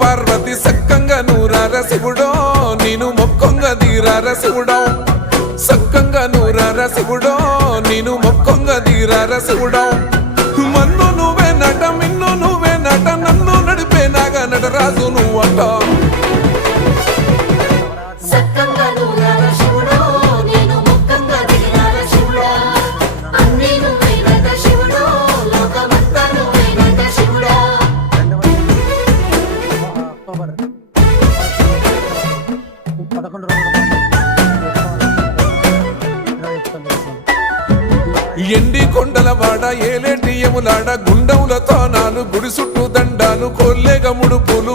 పార్వతి సక్కంగా నూరార శివుడో నేను మొక్కంగా తీరార శివుడో సక్కంగా నూరార శివుడో నేను మొక్కంగా తీరార శివుడో మన్ను నువ్వే నట మిన్ను నువ్వే నట నన్ను నడిపే నాగా నటరాజు నువ్వంట ఎండి కొండలవాడ ఏలేటి యములాడ గుండములతో నాలు గుడి చుట్టూ దండాలు కొల్లేగ ముడుపులు